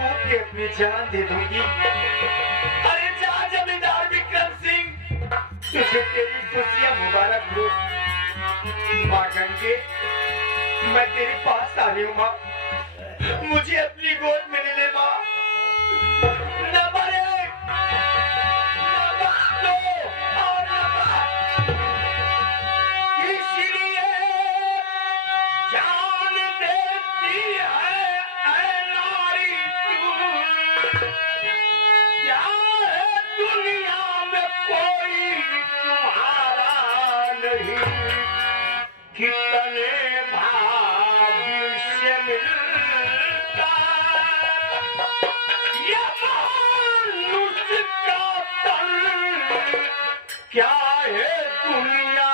कूद के अपनी जान दे दूंगी। अरे जा जमींदार विक्रम सिंह, तुझे तेरी खुशियां मुबारक हो। माँ गंगे, मैं तेरे पास आ रही हूँ माँ, मुझे अपनी गोद में ले ले माँ। न मरे, न बाप दो और न बाप। इसलिए जान देती है ऐ नारी तू। क्या है दुनिया में कोई तुम्हारा नहीं, कितने भाग्य से मिलता ये मनुष्य का तन। क्या है दुनिया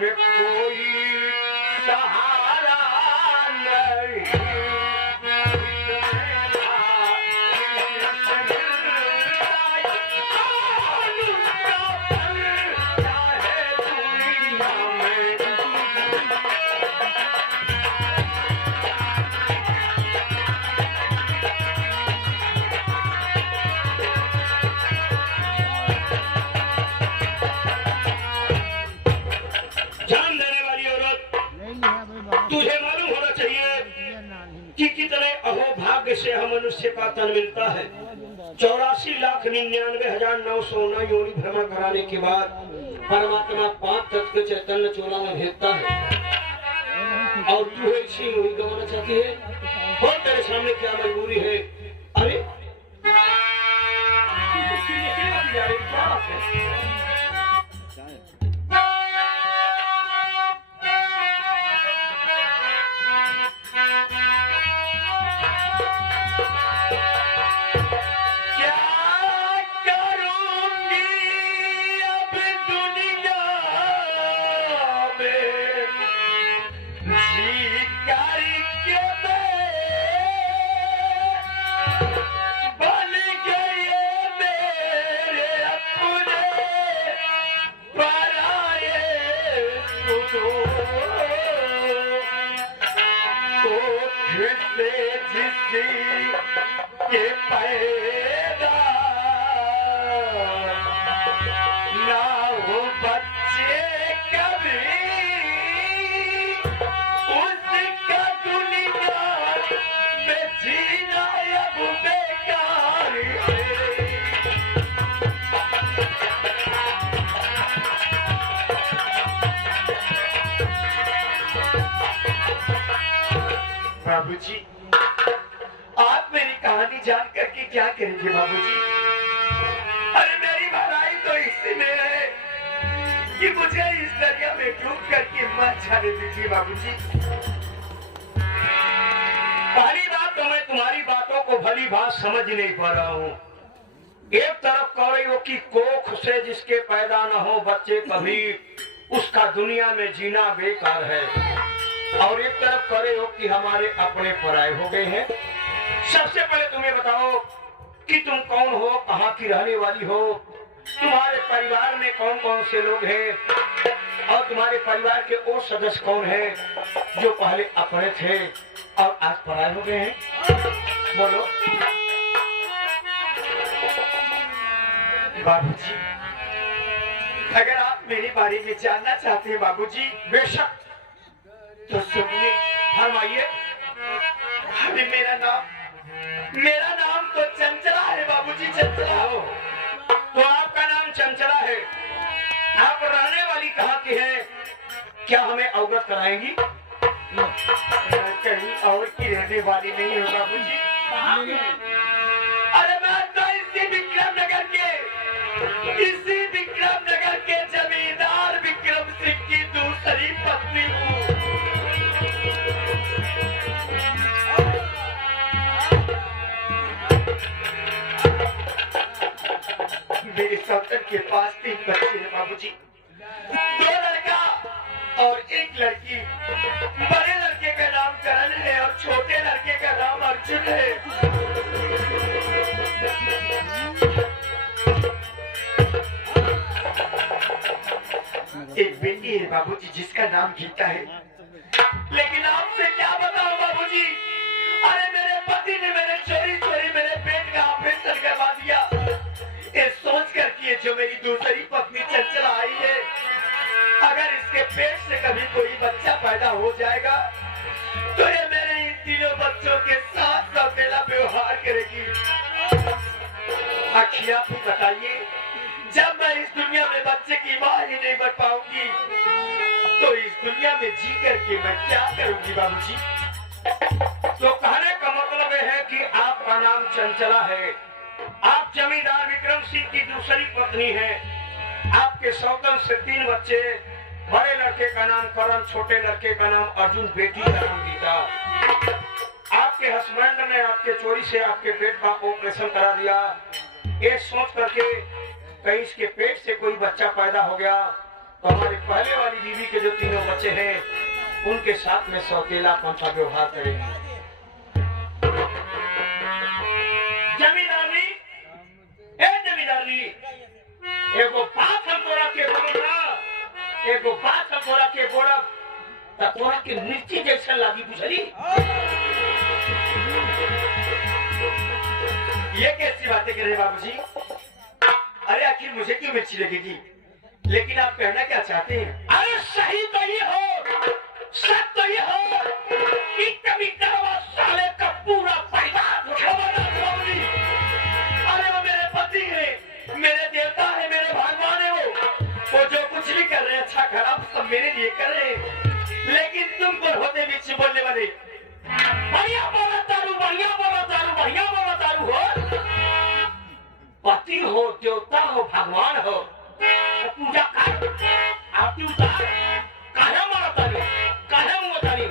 में कोई सहारा नहीं, कितने भाग्य से मिलता ये मनुष्य का तन। क्या है दुनिया में। जान देने वाली औरत, तुझे मालूम होना चाहिए कि कितने अहोभाग्य से हम मनुष्य का तन मिलता है। 84,99,909 योनि भ्रमण कराने के बाद परमात्मा 5 तत्व चैतन्य चोला में भेजता है और तू इसी योनि गवाना चाहती है। और तेरे सामने क्या मजबूरी है? अरे क्या बात है? के पैदा ना हो बच्चे कभी, उसका दुनिया में जीना अब बेकार है। बाबूजी, आप मेरी कहानी जान करके क्या करेंगे बाबूजी? अरे मेरी भलाई तो इसी में है कि मुझे इस दरिया में डूब करके मर जाने दीजिए बाबूजी। पहली बात तो मैं तुम्हारी बातों को भली बात समझ नहीं पा रहा हूँ। एक तरफ कौड़ियों की कोख से जिसके पैदा न हो बच्चे कभी, उसका दुनिया में जीना बेकार है। और एक तरफ करे हो कि हमारे अपने पराये हो गए हैं। सबसे पहले तुम्हें बताओ कि तुम कौन हो, कहाँ की रहने वाली हो, तुम्हारे परिवार में कौन कौन से लोग हैं और तुम्हारे परिवार के वो सदस्य कौन हैं जो पहले अपने थे और आज पराये हो गए हैं? बोलो बाबूजी। अगर आप मेरे बारे में जानना चाहते हैं बाबूजी, बेशक तो सुनिए, फरमाइए। अरे मेरा नाम तो चंचला है बाबूजी, चंचला हो। तो आपका नाम चंचला है, आप रहने वाली कहाँ की है? क्या हमें अवगत कराएंगी? कहीं और की रहने वाली नहीं हो बाबूजी। अरे मैं तो इसी विक्रम नगर के जमींदार विक्रम सिंह की दूसरी पत्नी हूँ। मेरे सौतन के पास 3 बच्चे हैं बाबूजी, 2 लड़का और 1 लड़की। बड़े लड़के का नाम करण है और छोटे लड़के का नाम अर्जुन है। एक बेटी है बाबूजी जिसका नाम गीता है। लेकिन आपसे क्या बताऊं बाबूजी, अरे मेरे पति ने मेरे जो मेरी दूसरी पत्नी चंचला आई है, अगर इसके पेट से कभी कोई बच्चा पैदा हो जाएगा तो ये मेरे इन तीनों बच्चों के साथ सौतेला व्यवहार करेगी। आखिर आप ही बताइए, जब मैं इस दुनिया में बच्चे की मां ही नहीं बन पाऊंगी तो इस दुनिया में जी करके मैं क्या करूंगी बाबूजी? तो कहने का मतलब है कि आपका नाम चंचला है, आप जमींदार विक्रम सिंह की दूसरी पत्नी हैं, आपके सौतन से 3 बच्चे, बड़े लड़के का नाम करण, छोटे लड़के का नाम अर्जुन, बेटी का नाम गीता। आपके हस्बैंड ने आपके चोरी से आपके पेट का ऑपरेशन करा दिया, ये सोच करके कहीं इसके पेट से कोई बच्चा पैदा हो गया तो हमारी पहले वाली बीवी के जो तीनों बच्चे हैं उनके साथ में सौतेलापन का व्यवहार करेंगे। जमींदारी, जमींदारी, एगो बात हम तोरा के बोलना, एगो बात हम तोरा के बोलब त तोरा के मिर्ची जैसा लागी, बुझली? ये कैसी बातें कर रहे बाबूजी? अरे आखिर मुझे क्यों मिर्ची लगेगी? लेकिन आप कहना क्या चाहते हैं? अरे सही तो ये हो, सच तो ये हो कि कभी करवा साले का पूरा परिवार बाबूजी। अरे वो मेरे पति है, मेरे देवता है, मेरे भगवान है, वो जो कुछ भी कर रहे हैं अच्छा खराब सब मेरे लिए कर रहे हैं, लेकिन तुम कौन होते बीच बोलने वाले? बढ़िया बोला चालू, बढ़िया बोला चालू, बढ़िया बोला चालू हो। पति हो, देवता हो, भगवान हो, तो पूजा कर, आरती उतार, काहे मारता नहीं, काहे मुँहता नहीं?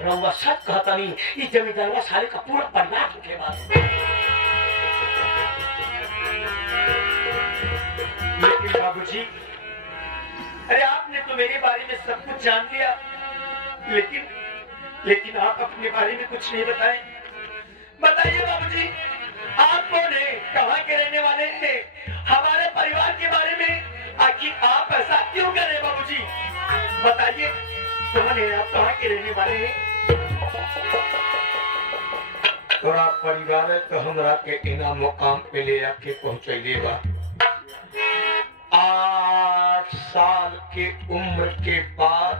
रउआ सच कहता नहीं, इस जमींदारवा साले का पूरा परिवार झूठे बात। लेकिन बाबूजी, अरे आपने तो मेरे बारे में सब कुछ जान लिया, लेकिन आप अपने बारे में कुछ नहीं बताए। बताइए बाबूजी, आप कौन है, कहाँ के रहने वाले हैं, हमारे परिवार के बारे में आखिर आप ऐसा क्यों कर रहे बाबूजी? बताइए कौन है आप, कहाँ के रहने वाले हैं? तोरा परिवार है तो हमरा के इना मुकाम पे ले आके पहुंचेगा। 8 साल के उम्र के बाद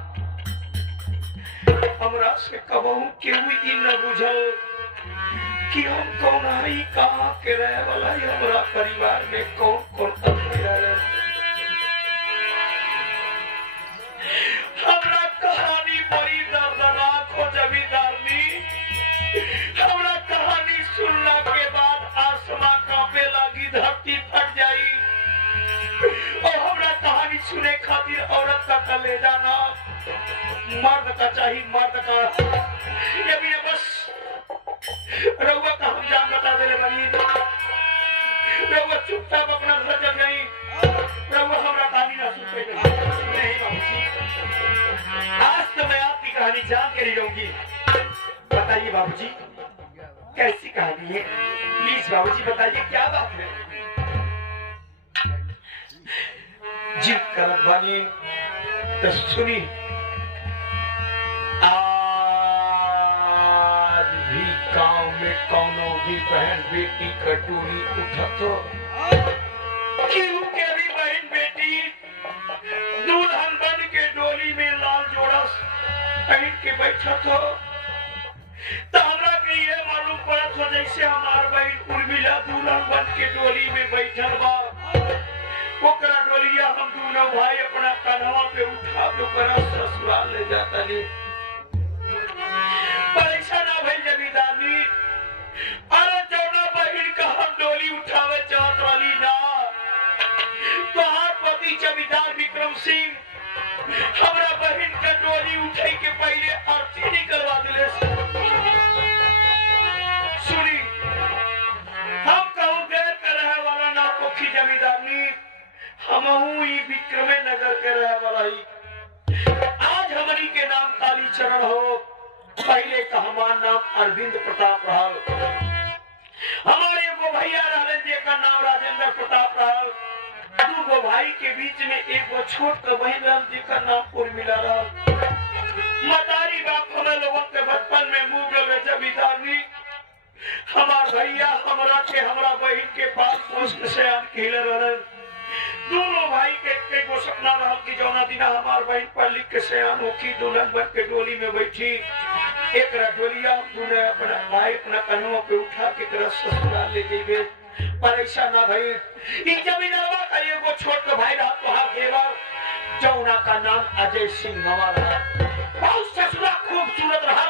हमरा से कबहू केहू ई न बुझल कि हम कौन हई, कहाँ के रहे वाला, हमारा परिवार में कौन कौन रहे। हमरा कहानी बड़ी दर्दनाक हो जमींदारनी, हमरा कहानी सुनने के बाद आसमां कांपे लगी, धरती फट जाई, और हमरा कहानी सुने खातिर औरत का कलेजा ना, मर्द का चाहिए, मर्द का। ये भी बस रउआ का हम जान बता देले बनी, रउआ चुपचाप अपना घर चल गई, रउआ हमरा कहानी ना सुन पाई। नहीं बाबूजी, आज तो मैं आपकी कहानी जान के ही रहूंगी। बताइए बाबूजी, कैसी कहानी है? प्लीज बाबूजी बताइए, क्या बात है? जिद करत बानी तो सुनी। आज भी गांव में कौनो भी बहन बेटी कटोरी उठत हो, क्यों के भी बहन बेटी दुल्हन बन के डोली में लाल जोड़स पहन के बैठत हो, तो हमरा के ये मालूम पड़त हो जैसे हमार बहन उर्मिला दुल्हन बन के डोली में बैठल बा। ओकरा डोलिया हम दोनों भाई अपना कन्हवा पे उठा के ओकरा ससुराल ले जाता नहीं। परेशान ना भइल जमींदारी, अरे जौना बहिन का हम डोली उठावे चाहत वाली ना, तोहार पति जमींदार विक्रम सिंह हमरा बहिन का डोली उठाई के पहले अर्थी निकलवा दिले। सुनी, हम कहूँ गैर के रहे वाला ना पोखी जमींदारी, हमहू ही विक्रमे नगर के रहे वाला ही। आज हमारी के नाम काली चरण हो, पहले का हमारा नाम अरविंद प्रताप रहल, हमारे वो भैया रहले जेकर नाम राजेंद्र प्रताप रहल, 2 भाई के बीच में एक छोट बहन रहल जेकर नाम उर्मिला रहल। मतारी बाप हमें लोगों के बचपन में मुंह गल जमींदारी, हमार भैया हमरा के हमरा बहन के पास पोस्ट से हम खेल रहल, सपना रहल कि जौना दिना हमार बहन पढ़ लिख के सयान होखी दुल्हन बन के डोली में बैठी एक डोलिया तूने अपना भाई अपना कन्हुओं पे उठा के ससुराल ले जेबे, पर ऐसा ना भाई। इन जमीनवा का एगो छोट भाई रहा तुहार देवर जौना का नाम अजय सिंह हमारा बहुत ससुरा खूबसूरत रहा।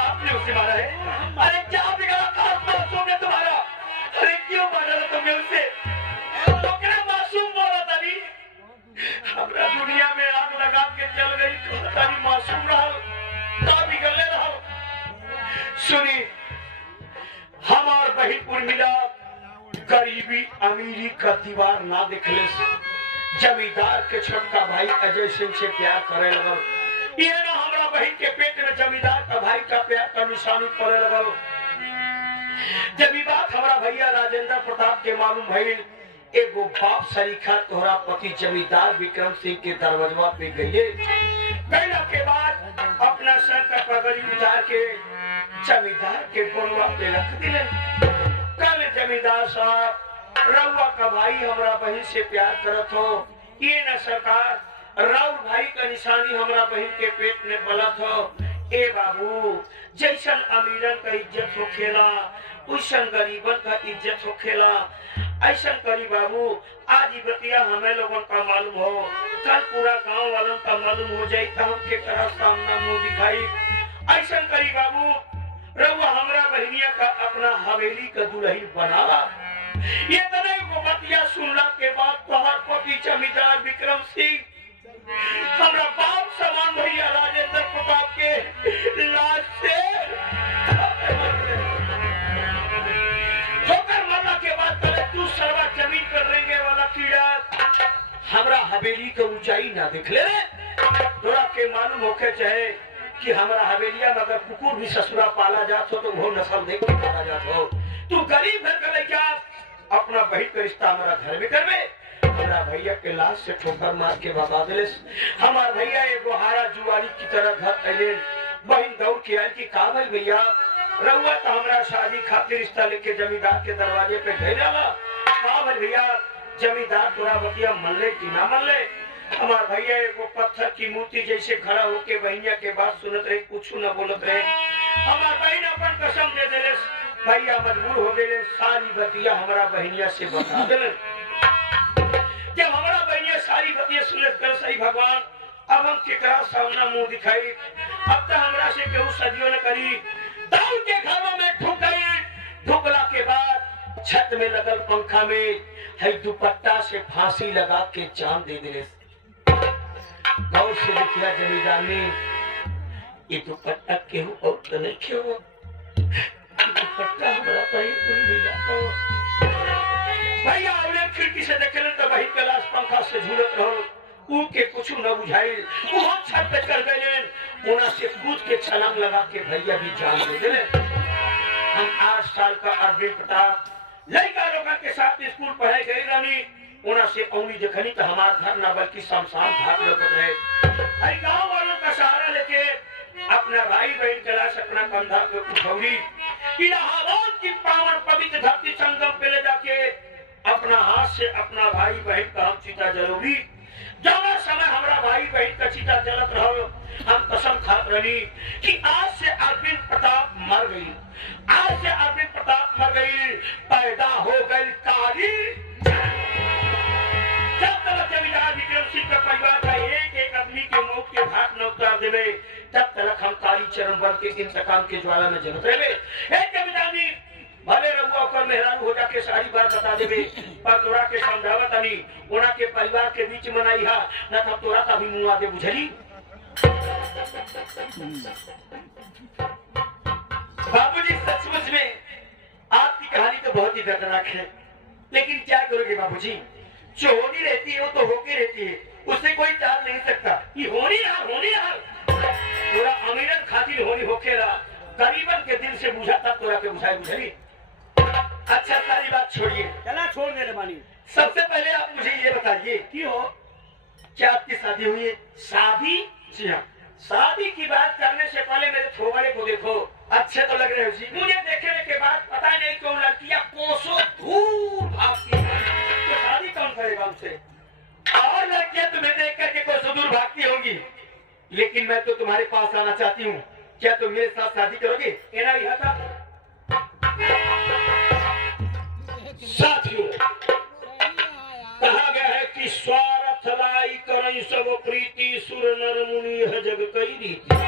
आपने उसे मारा है? अरे क्या बिगड़ा था मासूम ने तुम्हारा? अरे क्यों मारा तुमने उसे? तो क्या मासूम बोला था नहीं? हमरा दुनिया में आग लगा के चल गई तो तारी मासूम रहा तो बिगड़ले रहा। सुनी हमार बहिन उर्मिला गरीबी अमीरी का दीवार ना दिखले जमींदार के छोटका भाई अजय सिंह से प्यार करे लगल। ये ना हमरा बहन के पेट में जमींदार का भाई का प्यार का निशानी पड़े लगल। जब ये बात हमारा भैया राजेंद्र प्रताप के मालूम भइल, एगो बाप सरीखा तोहरा पति जमींदार विक्रम सिंह के दरवाजा पे गए। कहने के बाद अपना सर का पगड़ी उतार के जमींदार के गोलवा पे रख दिले। कल जमींदार साहब रउआ का भाई हमरा बहन से प्यार करत हो, ये न सरकार राउर भाई का निशानी हमरा बहन के पेट में पलत हो। ए बाबू जैसन अमीरन का इज्जत हो खेला वैसन गरीबन का इज्जत हो खेला। ऐसा करी बाबू आज बतिया हमें लोगों का मालूम हो, कल पूरा गांव वालों का मालूम हो जाए तो हम के तरह सामना मुंह दिखाई। ऐसा करी बाबू रउआ हमरा बहनिया का अपना हवेली का दुल्हन बनावा। ये तने को बतिया सुनला के बाद तोहर पति जमींदार विक्रम सिंह हमरा बाप समान भैया राजेंद्र प्रताप के लाश से होकर मरने के बाद तले तू सर्वा जमीन पर रेंगे वाला कीड़ा हमरा हवेली का ऊंचाई ना दिख ले। तोरा के मालूम होके चाहे कि हमारा हवेलिया में अगर कुकुर भी ससुरा पाला जात हो तो वो नस्ल देख के पाला जात हो। तू गरीब घर का क्या अपना बहन का रिश्ता हमारा घर में करवे? हमारा भैया के लाश से ठोकर मार के भगा दिले। हमारा भैया एगो हारा जुआरी की तरह घर अले। बहन दौड़ के आई कि का भइल भैया रउआ तो हमरा शादी खातिर रिश्ता लेके जमींदार के दरवाजे पे गए रहा। का भइल भैया जमींदार तोरा बतिया मन ले कि ना मन ले? हमार भैया एगो पत्थर की मूर्ति जैसे खड़ा होके बहनिया के बात सुनत रहे, कुछ न बोलत रहे। हमार बहन अपन कसम दे देले, भैया मजबूर हो गए सारी बतिया हमारा बहनिया से बता दिले। जब हमारा बहनिया सारी बतिया सुनत कर सही भगवान अब हम केकरा सामना मुंह दिखाई? अब तो हमरा से केहू सदियों न करी। दौड़ के घरों में ठुकई, ठुकला के बाद छत में लगल पंखा में है दुपट्टा से फांसी लगा के जान दे दिले। गौर से देखिया जमींदार ने ये दुपट्टा केहू और तो नहीं क्यों दुपट्टा हमारा भैया हमने खिड़की से देखे तो वही कैलाश पंखा से झूलत रहो के कुछ न बुझाई छत पे चढ़ गए उना से कूद के छलांग लगा के भैया भी जान दे दिले। हम 8 साल का अरविंद प्रताप लड़का लोगों के साथ स्कूल पढ़ाई गई रानी उना से औनी देखनी तो हमारा घर न बल्कि शमशान घाट लगत रहे। गाँव वालों का सहारा लेके अपना भाई बहन कैलाश अपना कंधा पे उठौली इलाहाबाद की पावन पवित्र धरती संगम पे ले जाके अपना हाथ से अपना भाई बहन का हम चिता जलोगी। जब समय हमारा भाई बहन का चिता जलत रहो हम कसम खात रही कि आज से अरविंद प्रताप मर गई, आज से अरविंद प्रताप मर गई, पैदा हो गई काली। जब तक जमींदार विक्रम सिंह का परिवार का एक आदमी के मौत के घाट न उतार देवे तब तक हम काली चरण बन के इंतकाम के ज्वाला में जलते रहे। जमींदार भले रहुआ पर मेहरान हो जाके सारी बात बता देवे पर तोरा के समझावत नहीं उना के परिवार के बीच मनाई हा न तब तोरा का भी मुंह आदे बुझली। बाबूजी सचमुच में आपकी कहानी तो बहुत ही दर्दनाक है, लेकिन क्या करोगे बाबूजी? जो होनी रहती है वो तो होके रहती है, उससे कोई टाल नहीं सकता। ये होनी रहा तोरा अमीरन खातिर होनी होखेला, गरीबन के दिल से बुझा तब तोरा के बुझाई बुझली। अच्छा सारी बात छोड़िए, चला छोड़ दे रे बानी। सबसे पहले आप मुझे ये बताइए कि हो क्या आपकी शादी हुई है? शादी? जी हाँ। शादी की बात करने से पहले मेरे थोबड़े को देखो, अच्छे तो लग रहे हो जी। मुझे देखने के बाद पता नहीं क्यों लड़कियां कोसों दूर भागती हैं। तो शादी कौन करेगा हमसे। और लड़कियां तुम्हें देख करके कोई सुदूर भागती होंगी, लेकिन मैं तो तुम्हारे पास आना चाहती हूँ। क्या तुम मेरे साथ शादी करोगे? साथियों, कहा गया है कि स्वार्थ लाई करई सब प्रीति सुर नर मुनि है जग कई रीति।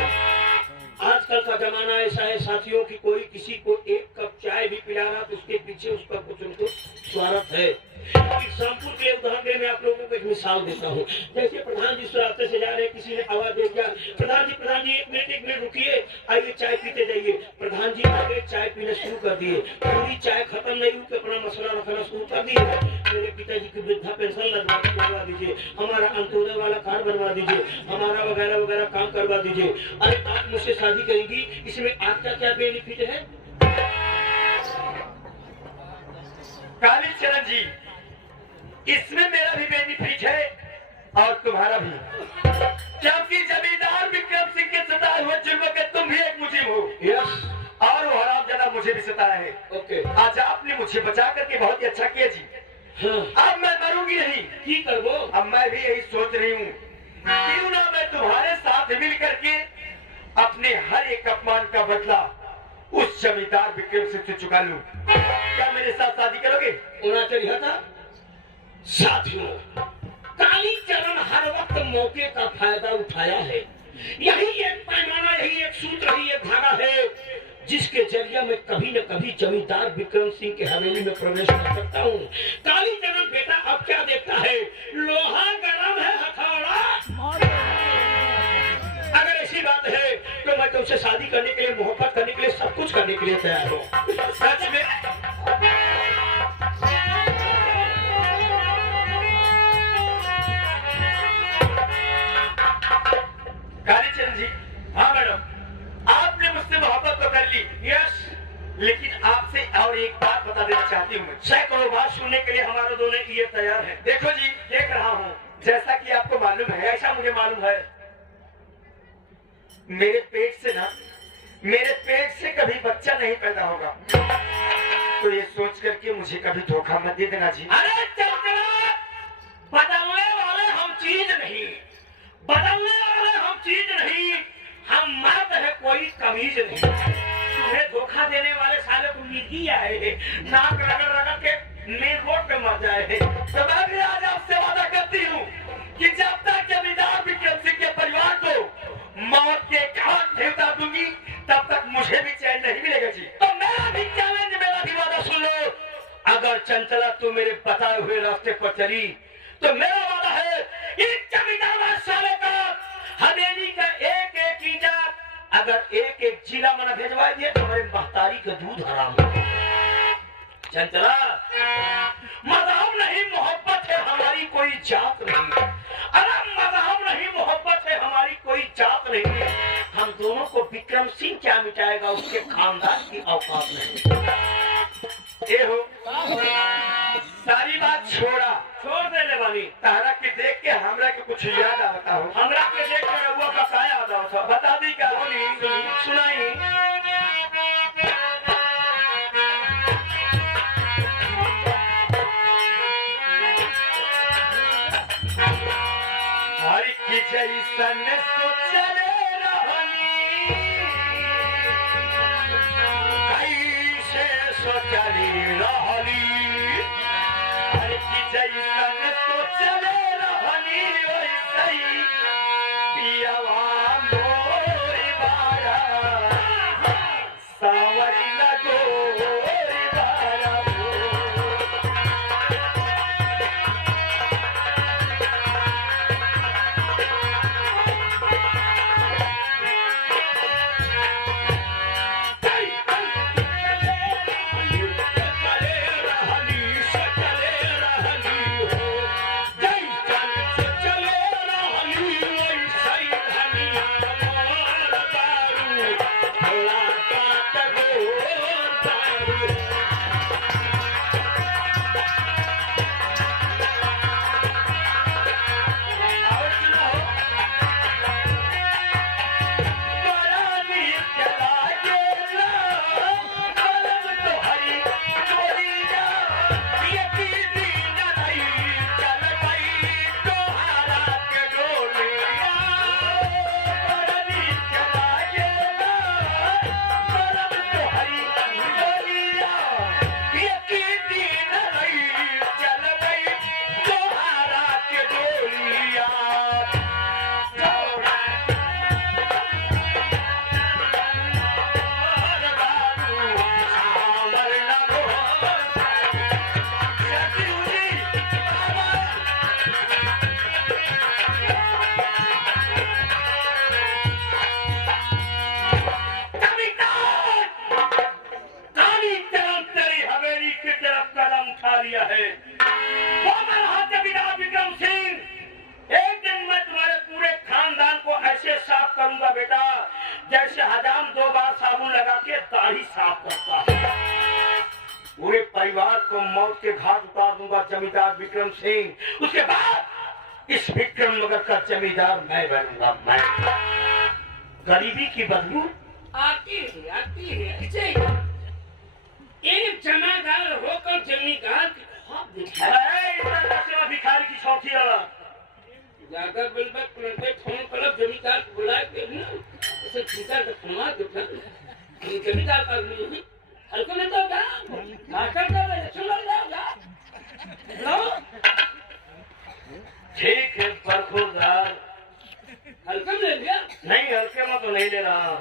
आजकल का जमाना ऐसा है साथियों कि कोई किसी को एक कप चाय भी पिला रहा तो उसके पीछे उसका कुछ उनको स्वार्थ है। एग्जाम्पल के उदाहरण में मैं आप लोगों को एक मिसाल देता हूँ। जैसे प्रधान जी रास्ते से जा रहे हैं, किसी ने आवाज दे दिया, प्रधान जी 1 मिनट रुकिए, आइए चाय पीते जाइए। प्रधान जी आगे चाय पीना शुरू कर दिए, पूरी चाय खत्म नहीं हुई तो अपना मसला रखना शुरू कर दिए। मेरे पिताजी की वृद्धा पेंशन लगवा दीजिए, हमारा अंत्योदय वाला कार्ड बनवा दीजिए, हमारा वगैरह वगैरह काम करवा दीजिए। अरे आप मुझसे शादी करेंगी, इसमें आपका क्या बेनिफिट है? कालीचरण जी, इसमें मेरा भी बेनिफिट है और तुम्हारा भी, क्योंकि जमींदार विक्रम सिंह के सताए हुए जुल्म के तुम भी एक मुजिम हो। यस, और वो हरामजादा मुझे भी सताया है। ओके, आज आपने मुझे बचा करके बहुत ही अच्छा किया जी। हाँ। अब मैं मरूंगी नहीं, की करबो? अब मैं भी यही सोच रही हूँ, क्यों ना मैं तुम्हारे साथ मिल करके अपने हर एक अपमान का बदला उस जमींदार विक्रम सिंह से चुका लूं। क्या मेरे साथ शादी करोगे? होना चाहिए था। साथियों, कालीचरण हर वक्त मौके का फायदा उठाया है। यही एक पैमाना, यही एक सूत्र, यही एक धागा है जिसके जरिए मैं कभी न कभी जमींदार विक्रम सिंह के हवेली में प्रवेश कर सकता हूँ। कालीचरण बेटा अब क्या देखता है? लोहा गरम है, हथौड़ा। अगर ऐसी बात है तो मैं तुमसे शादी करने के लिए, मोहब्बत करने के लिए, सब कुछ करने के लिए तैयार हूँ। सच में कालीचरण जी। हाँ मैडम, आपने मुझसे मोहब्बत तो कर ली। यस, लेकिन आपसे और एक बात बता देना चाहती हूँ। सैकड़ों बात सुनने के लिए हमारे दोनों ये तैयार है। देखो जी, देख रहा हूँ, जैसा कि आपको मालूम है, ऐसा मुझे मालूम है, मेरे पेट से कभी बच्चा नहीं पैदा होगा। तो ये सोच करके मुझे कभी धोखा मत दे देना जी। अरे चंचला, बदलने वाले हम चीज नहीं, बदलने वाले हम चीज नहीं, हम मर्द है, कोई कमीज नहीं। तुम्हें धोखा देने वाले साले को नीति आए, नाक रगड़ रगड़ के मेन रोड पे मर जाए। तो मैं भी आज आपसे वादा करती हूँ कि जब तक जमींदार विक्रम सिंह के परिवार को मौत के घाट देवता दूंगी, तब तक मुझे भी चैन नहीं मिलेगा जी। तो मेरा भी चैलेंज, मेरा भी वादा सुन लो। अगर चंचला तू मेरे बताए हुए रास्ते पर चली तो मेरा वादा है, इस जमींदार साले का हवेली का एक एक ईंटा अगर एक एक जिला मना भेजवा दिए तो हमारे महतारी का दूध हराम हो। चंचला, मजहब नहीं मोहब्बत है, हमारी कोई जात नहीं। अरे मजहब नहीं मोहब्बत है, हमारी कोई जात नहीं। हम दोनों को विक्रम सिंह क्या मिटाएगा, उसके खानदान की औकात नहीं। ये हो सारी बात छोड़ दे ले बानी। तारा के देख के हमरा के कुछ याद आता हो। हमरा के देख के रहुआ का क्या याद आता हो? बता दी क्या? सुनाई। हर की जैसन सोचले रहनी, कैसे सोचली रहनी, हर की जैसन सोचले रहनी, वैसे ही पियवा मोरी बारा, सावरी लगोरी बारा। जमींदार विक्रम सिंह, उसके बाद इस विक्रम नगर का जमींदार मैं बनूंगा। मैं गरीबी की बदबू आती है ऐसे एक जमादार होकर जमींदार की ख्वाब दिखाए। भिखारी की छोटी ज्यादा बिल्कुल तुमने फोन क्लब जमींदार को बुलाए थे ना, उसे चिंता का फोन देखा जमींदार का नहीं हल्को में तो ठीक है बरखुरदार, हल्का में ले लिया नहीं हल्के में तो नहीं ले रहा,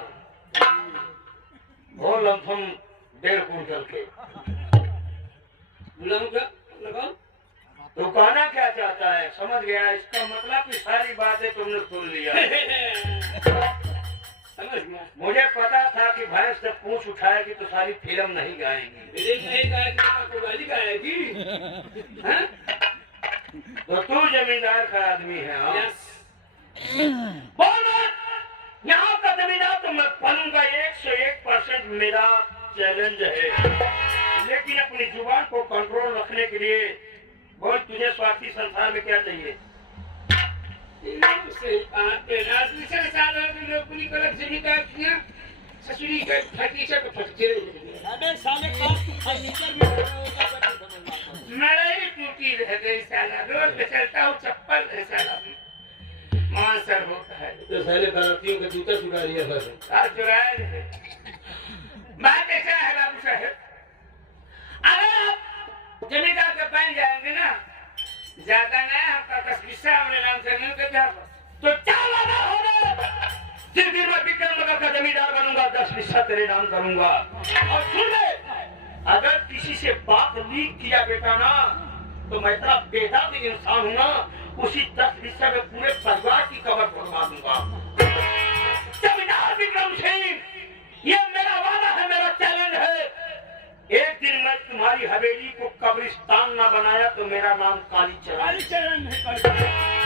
वो लमसम 1.5 कुंटल के बुलाऊं क्या लगाओ। तो कहना क्या चाहता है समझ गया, इसका मतलब की सारी बातें तुमने सुन लिया। समझ गया, मुझे पता था कि भैंस से पूंछ उठाएगी तो सारी फिल्म नहीं गाएगी, तो गाली गाएगी। तो तू जमींदार का आदमी है। हाँ यहाँ का जमींदार तो मैं बनूंगा, 101% मेरा चैलेंज है। लेकिन अपनी जुबान को कंट्रोल रखने के लिए बोल, तुझे स्वार्थी संसार में क्या चाहिए? ससुरी का फर्नीचर को फर्नीचर लड़ाई टूटी रह गई साला, रोड पे चलता हूँ चप्पल है साला मांसर होता है। तो साले भारतीयों का जूता चुरा लिया बस, आज चुराया है। बात ऐसा है बाबू साहब, अगर आप जमींदार के बन जाएंगे ना, ज्यादा नहीं हमका 10 हमने नाम से नहीं कहते तो चाला ना होगा। जिस दिन मैं विक्रम नगर का जमींदार बनूंगा 10 हिस्सा तेरे नाम करूंगा। और सुन ले, अगर किसी से बात लीक किया बेटा ना, तो मैं इतना बेदाग इंसान हूँ ना, उसी 10 हिस्से में पूरे परिवार की कब्र खुदवा दूंगा। जमींदार विक्रम सिंह, ये मेरा वादा है, मेरा चैलेंज है। एक दिन मैं तुम्हारी हवेली को कब्रिस्तान ना बनाया तो मेरा नाम कालीचरण है।